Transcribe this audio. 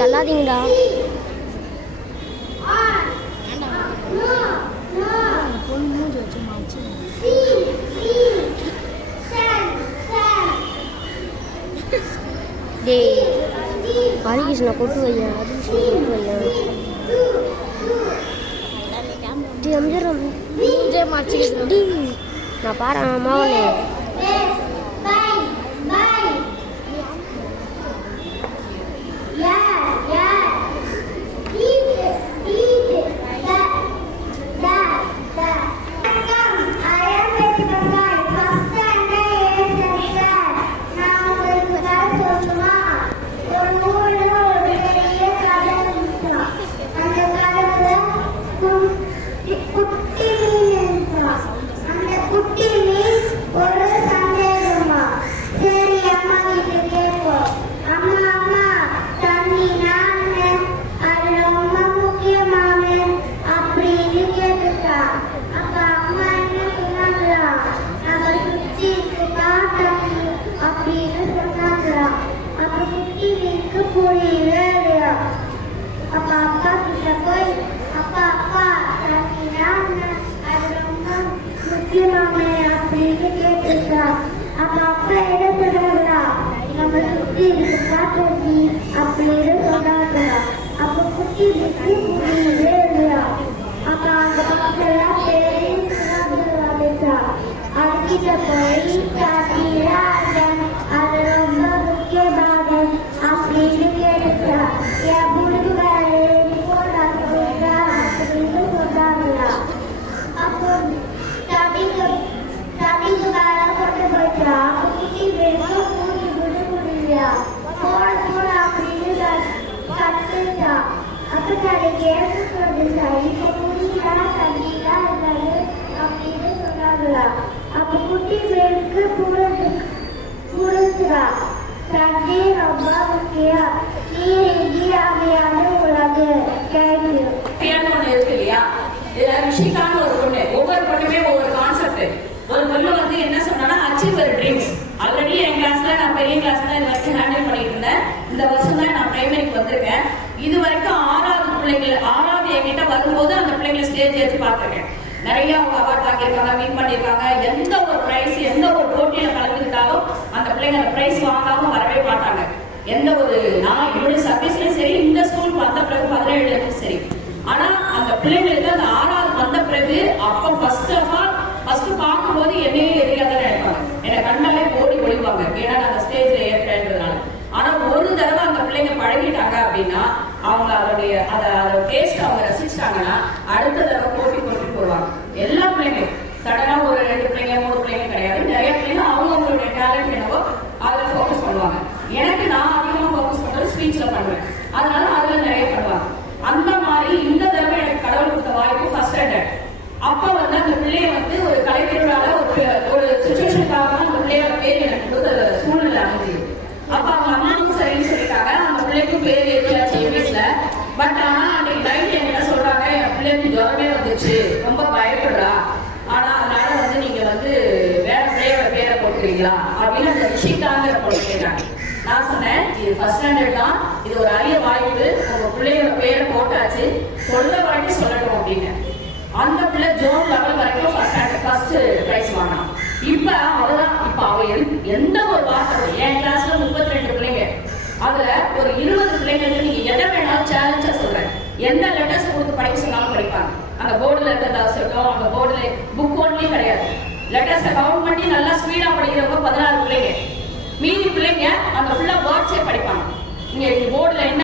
தள்ளாதீங்கடா. டேய் ஹரிகிருஷ்ணா கொட்டு வையா, ஹரிகிருஷ்ணா கொட்டு வையா. டேய் அம்ஜரம் நான் பாரு மாவனே. ஒவ்வொரு பொண்ணுமே ஒவ்வொரு கான்செப்ட். ஒரு பொண்ணு வந்து என்ன சொன்னா அச்சீவ் யுவர் ட்ரீம்ஸ். ஆல்ரெடி என் கிளாஸ்ல நான் பெரிய கிளாஸ் தான் இது வரைக்கும் ஹேண்டில் பண்ணிட்டு இருந்தேன். இந்த வருஷம் தான் நான் பிரைமரிக்கு வந்திருக்கேன். இது வரைக்கும் 6வது பிள்ளைகள் 6வது என்கிட்ட வரும்போது அந்த பிள்ளைங்களை ஸ்டேஜ் ஏற்றி பார்த்துருக்கேன். நிறைய அவங்க அவார்ட் வாங்கியிருக்காங்க, வின் பண்ணியிருக்காங்க. எந்த ஒரு பிரைஸ், எந்த ஒரு போட்டியில கலந்துக்கிட்டாலும் அந்த பிள்ளைங்க அந்த பிரைஸ் வாங்காம வரவே மாட்டாங்க. எந்த ஒரு நான் என்னுடைய சர்வீஸ்லயும் சரி, இந்த ஸ்கூலுக்கு வந்த பிறகு 17 சரி. ஆனா அந்த பிள்ளைங்களுக்கு அந்த 6வது வந்த பிறகு அப்போ ஃபர்ஸ்ட் ஆஃப் ஆல் ஃபர்ஸ்ட் பார்க்கும்போது என்னையே எதிரியாக தான் நினைப்பாங்க. என்னை கண்டாலே ஓடி ஒழிவாங்க, ஏன்னா அந்த ஸ்டேஜ்ல ஏற்றதுனால. ஆனா ஒரு தடவை அந்த பிள்ளைங்க பழகிட்டாங்க அப்படின்னா அவங்க அதோட டேஸ்ட் அவங்க ரசிச்சிட்டாங்கன்னா அடுத்த தடவை போட்டி போடுவாங்க. எல்லா பிள்ளைங்களும் சடனா ஒரு 2 பிள்ளைங்க 3 பிள்ளைங்க கிடையாது, நிறைய பிள்ளைங்க அவங்களுடைய டேலண்ட் என்னவோ அதுல ஃபோக்கஸ் பண்ணுவாங்க. எனக்கு நான் அதிகமா ஃபோக்கஸ் பண்றது ஸ்பீச்ல பண்ணுவேன், அதனால அதுல நிறைய பண்ணுவாங்க. அந்த மாதிரி இந்த தடவை எனக்கு கடவுள் கொடுத்த வாய்ப்பு ஃபர்ஸ்ட் ஸ்டாண்டர்ட். அப்ப வந்து அந்த பிள்ளைய வந்து ஒரு கலைஞரால ஒரு சுச்சுவேஷனுக்காக அந்த பிள்ளையோட பேர் எனக்கு சூழ்நிலை அமைஞ்சு. அப்ப அவங்க அம்மாவும் சரின்னு சொல்லிட்டாங்க, அந்த பிள்ளைக்கும் பேர் ஏற்றியாச்சு இங்கிலீஷ்ல. பட் ஆனா அன்னைக்கு நைட் என்ன சொல்றாங்க, என் பிள்ளைக்கு ஜுரமே வந்துச்சு, ரொம்ப பயப்படுறா, ஆனா அதனால வந்து நீங்க வந்து வேற பிள்ளையோட பேரை போட்டுக்கிறீங்களா அப்படின்னு அந்த ரிஷிகாங்கிற பொண்ணு கேட்டாங்க. நான் சொன்னேன், இது ஃபர்ஸ்ட் ஸ்டாண்டர்ட் தான், இது ஒரு அரிய வாய்ப்பு, உங்க பிள்ளையோட பேரை போட்டாச்சு, சொல்ல வாட்டி சொல்லட்டும் அப்படின்னு. அந்த பிள்ளை ஜோன் லெவல் வரைக்கும் ஃபர்ஸ்ட் பிரைஸ் வாங்கினான். இப்ப அவதான் இப்ப அவ எந்த ஒரு வார்த்தை, என் கிளாஸ்ல 32 பிள்ளைங்க, அதுல ஒரு 20 பிள்ளைங்களுக்கு நீங்க எதை வேணாலும் சேலஞ்சா சொல்றேன், எந்த லெட்டர்ஸ் கொடுத்து படிக்க சொன்னாலும் படிப்பாங்க. அந்த போர்டுல இருக்கிறதா சொல்லட்டும், அந்த போர்டுல புக் ஒன்லயும் கிடையாது, லெட்டர்ஸை கவுண்ட் பண்ணி நல்லா ஸ்பீடா படிக்கிறவங்க 16 பிள்ளைங்க. மீதி பிள்ளைங்க அந்த ஃபுல்லா வேர்ட்ஸே படிப்பாங்க. நீங்க போர்டுல என்ன